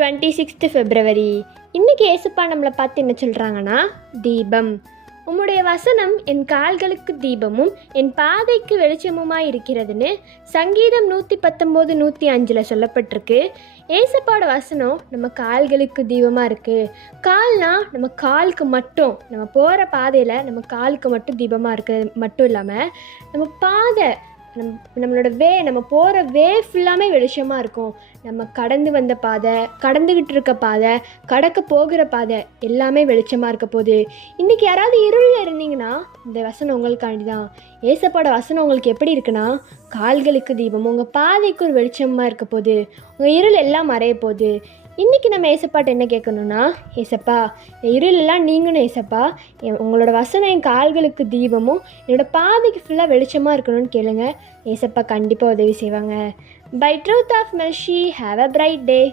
26th February. இன்னைக்கு ஏசப்பா நம்மளை பார்த்து என்ன சொல்கிறாங்கன்னா, தீபம். உம்முடைய வசனம் என் கால்களுக்கு தீபமும் என் பாதைக்கு வெளிச்சமுமாய் இருக்கிறதுன்னு சங்கீதம் 119, 105 சொல்லப்பட்டிருக்கு. ஏசப்பாவோட வசனம் நம்ம கால்களுக்கு தீபமாக இருக்குது. கால்னா நம்ம காலுக்கு மட்டும், நம்ம போகிற பாதையில் நம்ம காலுக்கு மட்டும் தீபமாக இருக்கிறது மட்டும் இல்லாமல் நம்ம பாதை நம்ம போகிற வே ஃபுல்லாமே வெளிச்சமாக இருக்கும். நம்ம கடந்து வந்த பாதை, கடந்துக்கிட்டு இருக்க பாதை, கடக்க போகிற பாதை எல்லாமே வெளிச்சமாக இருக்க போகுது. இன்றைக்கி யாராவது இருளில் இருந்தீங்கன்னா இந்த வசனம் உங்களுக்காண்டி தான். ஏசப்பாட வசனம் உங்களுக்கு எப்படி இருக்குன்னா, கால்களுக்கு தீபம், உங்கள் பாதைக்கு ஒரு வெளிச்சமாக இருக்க போகுது. உங்கள் இருள் எல்லாம் மறைய போகுது. இன்றைக்கி நம்ம ஏசப்பாட்ட என்ன கேட்கணுன்னா, ஏசப்பா இருளெல்லாம் நீங்கணும் ஏசப்பா, உங்களோட வசனம் என் கால்களுக்கு தீபமும் என்னோடய பாதைக்கு ஃபுல்லாக வெளிச்சமாக இருக்கணும்னு கேளுங்க. ஏசப்பா கண்டிப்பாக உதவி செய்வாங்க. By truth of mercy, have a bright day.